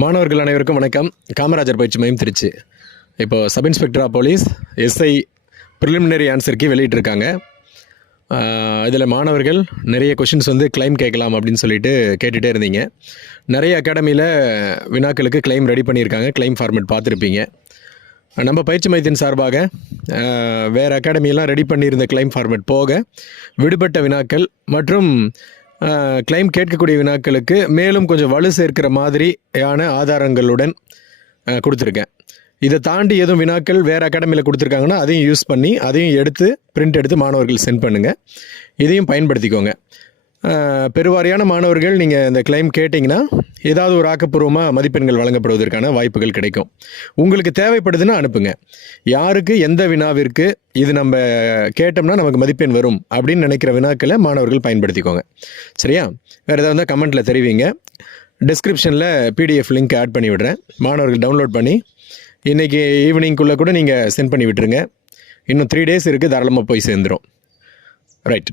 மாணவர்கள் அனைவருக்கும் வணக்கம். காமராஜர் பயிற்சி மையம் திருச்சி. இப்போது sub inspector of police SI preliminary ஆன்சருக்கு வெளியிட்டிருக்காங்க. இதில் மாணவர்கள் நிறைய கொஷின்ஸ் கிளைம் கேட்கலாம் அப்படின்னு சொல்லிட்டு கேட்டுகிட்டே இருந்தீங்க. நிறைய அகாடமியில் வினாக்களுக்கு கிளைம் ரெடி பண்ணியிருக்காங்க. கிளைம் ஃபார்மேட் பார்த்துருப்பீங்க. நம்ம பயிற்சி மையத்தின் சார்பாக வேறு அகாடமியெல்லாம் ரெடி பண்ணியிருந்த கிளைம் ஃபார்மேட் போக விடுபட்ட வினாக்கள் மற்றும் கிளைம் கேட்கக்கூடிய வினாக்களுக்கு மேலும் கொஞ்சம் வலு சேர்க்கிற மாதிரியான ஆதாரங்களுடன் கொடுத்துருக்கேன். இதை தாண்டி எதுவும் வினாக்கள் வேறு அகாடமியில் கொடுத்துருக்காங்கன்னா அதையும் யூஸ் பண்ணி அதையும் எடுத்து பிரிண்ட் எடுத்து மாணவர்கள் சென்ட் பண்ணுங்கள். இதையும் பயன்படுத்திக்கோங்க. பெருவாரியான மாணவர்கள் நீங்கள் இந்த கிளைம் கேட்டிங்கன்னா ஏதாவது ஒரு ஆக்கப்பூர்வமாக மதிப்பெண்கள் வழங்கப்படுவதற்கான வாய்ப்புகள் கிடைக்கும். உங்களுக்கு தேவைப்படுதுன்னா அனுப்புங்க. யாருக்கு எந்த வினாவிற்கு இது நம்ம கேட்டோம்னா நமக்கு மதிப்பெண் வரும் அப்படின்னு நினைக்கிற வினாக்களை மாணவர்கள் பயன்படுத்திக்கோங்க. சரியா? வேறு ஏதாவது இருந்தால் கமெண்ட்டில் தெரிவிங்க. டிஸ்கிரிப்ஷனில் PDF லிங்க் ஆட் பண்ணி விடுறேன். மாணவர்கள் டவுன்லோட் பண்ணி இன்றைக்கி ஈவினிங்குள்ளே கூட நீங்கள் சென்ட் பண்ணி விட்டுருங்க. இன்னும் 3 days இருக்குது, தாராளமாக போய் சேர்ந்துடும். ரைட்.